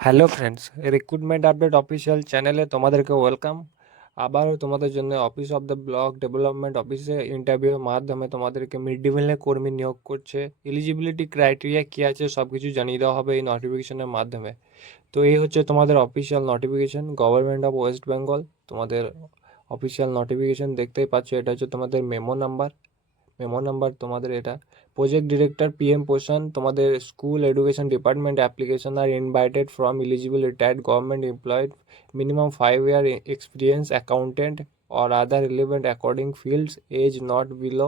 Hello friends recruitment update official চ্যানেলে তোমাদেরকে welcome আবারও তোমাদের জন্য office of the block development অফিসে ইন্টারভিউর মাধ্যমে তোমাদেরকে মিড ডে মিলের কর্মী নিয়োগ করছে। এলিজিবিলিটি ক্রাইটেরিয়া কী আছে সব কিছু জানিয়ে দেওয়া হবে এই নোটিফিকেশনের মাধ্যমে। তো এই হচ্ছে তোমাদের official notification government of West Bengal তোমাদের অফিসিয়াল নোটিফিকেশন দেখতেই পাচ্ছ, এটা হচ্ছে তোমাদের মেমো নাম্বার মেমো নাম্বার তোমাদের এটা। প্রজেক্ট ডিরেক্টর পিএম পোষণ তোমাদের school education department application are invited from eligible retired government employed minimum five year experience accountant or other relevant according fields age not below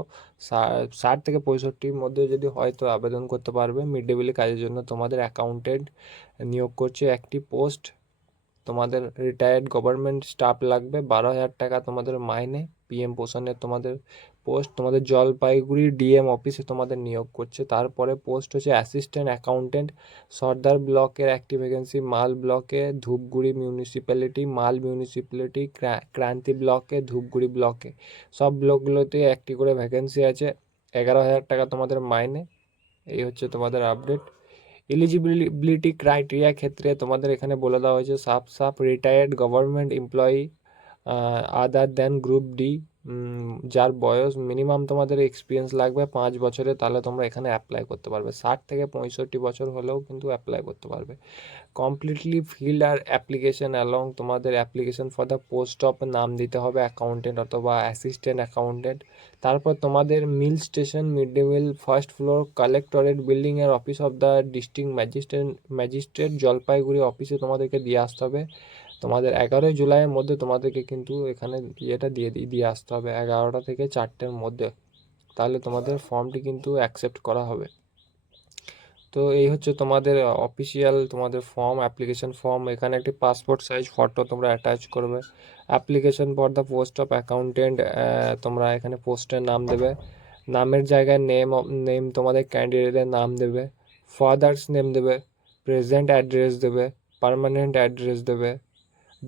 ষাট থেকে পঁয়ষট্টির মধ্যে যদি হয় তো আবেদন করতে পারবে। মিড ডে মিলের কাজের জন্য তোমাদের অ্যাকাউন্টেন্ট নিয়োগ করছে একটি পোস্ট তোমাদের রিটায়ার্ড গভর্নমেন্ট স্টাফ লাগবে, বারো হাজার টাকা তোমাদের মাইনে পিএম পোষণের তোমাদের পোস্ট তোমাদের জলপাইগুড়ি ডিএম অফিসে তোমাদের নিয়োগ করছে। তারপরে পোস্ট হচ্ছে অ্যাসিস্ট্যান্ট অ্যাকাউন্টেন্ট সর্দার ব্লকের একটি ভ্যাকেন্সি মাল ব্লকে, ধূপগুড়ি মিউনিসিপ্যালিটি মাল মিউনিসিপ্যালিটি ক্রান্তি ব্লকে, ধূপগুড়ি ব্লকে। সব ব্লকগুলোতে একটি করে ভ্যাকেন্সি আছে, এগারো হাজার টাকা তোমাদের মাইনে, এই হচ্ছে তোমাদের আপডেট এলিজিবিলিটি ক্রাইটেরিয়া ক্ষেত্রে তোমাদের এখানে বলে দেওয়া হয়েছে, sub sub retired government employee other than group D যার বয়স মিনিমাম তোমাদের এক্সপিরিয়েন্স লাগবে পাঁচ বছরে, তাহলে তোমরা এখানে অ্যাপ্লাই করতে পারবে। ষাট থেকে পঁয়ষট্টি বছর হলেও কিন্তু অ্যাপ্লাই করতে পারবে। কমপ্লিটলি ফিল্ড আর অ্যাপ্লিকেশন অ্যালং তোমাদের application for the post of নাম দিতে হবে অ্যাকাউন্টেন্ট অথবা অ্যাসিস্ট্যান্ট অ্যাকাউন্টেন্ট তারপর তোমাদের meal station mid day meal first floor collectorate বিল্ডিংয়ের office of the district magistrate magistrate Jalpaiguri অফিসে তোমাদেরকে দিয়ে আসতে হবে। তোমাদের এগারোই জুলাইয়ের মধ্যে তোমাদেরকে কিন্তু এখানে ইয়েটা দিয়ে দিয়ে আসতে হবে, এগারোটা থেকে চারটের মধ্যে। তাহলে তোমাদের ফর্মটি কিন্তু অ্যাকসেপ্ট করা হবে। তো এই হচ্ছে তোমাদের অফিসিয়াল তোমাদের ফর্ম, অ্যাপ্লিকেশন ফর্ম। এখানে একটি পাসপোর্ট সাইজ ফটো তোমরা অ্যাটাচ করবে। Application for the post of accountant তোমরা এখানে পোস্টের নাম দেবে। নামের জায়গায় নেম নেম তোমাদের ক্যান্ডিডেটের নাম দেবে। ফাদার্স নেম দেবে। প্রেজেন্ট অ্যাড্রেস দেবে। পারমানেন্ট অ্যাড্রেস দেবে।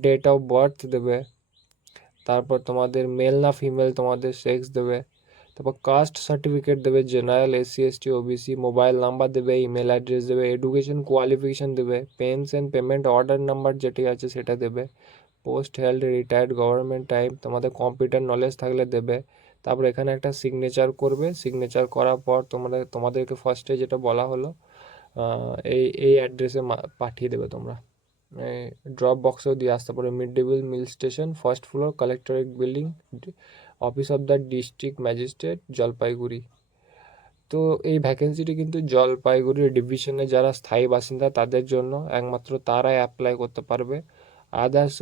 ডেট অফ বার্থ দেবে, তারপর তোমাদের মেল না ফিমেল তোমাদের সেক্স দেবে, তারপর কাস্ট সার্টিফিকেট দেবে general SC ST OBC mobile number দেবে ইমেল অ্যাড্রেস দেবে এডুকেশন কোয়ালিফিকেশান দেবে পেনশন পেমেন্ট অর্ডার নাম্বার যেটি আছে সেটা দেবে post held retired government time তোমাদের কম্পিউটার নলেজ থাকলে দেবে, তারপর এখানে একটা সিগনেচার করবে সিগনেচার করার পর তোমরা তোমাদেরকে ফার্স্টে যেটা বলা হলো এই এই অ্যাড্রেসে পাঠিয়ে দেবে তোমরা। ড্রপ বক্সেও দিয়ে আসতে পারো। Mid day meal meal station first floor collectorate building office of the district magistrate Jalpaiguri তো এই ভ্যাকেন্সিটি কিন্তু জলপাইগুড়ি ডিভিশনে যারা স্থায়ী বাসিন্দা, তাদের জন্য একমাত্র তারাই অ্যাপ্লাই করতে পারবে। আদার্স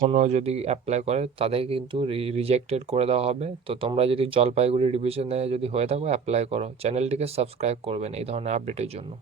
কোনো যদি অ্যাপ্লাই করে, তাদের কিন্তু রিজেক্টেড করে দেওয়া হবে। তো তোমরা যদি জলপাইগুড়ি ডিভিশনে যদি হয়ে থাকো অ্যাপ্লাই করো। চ্যানেলটিকে সাবস্ক্রাইব করবেন এই ধরনের আপডেটের জন্য।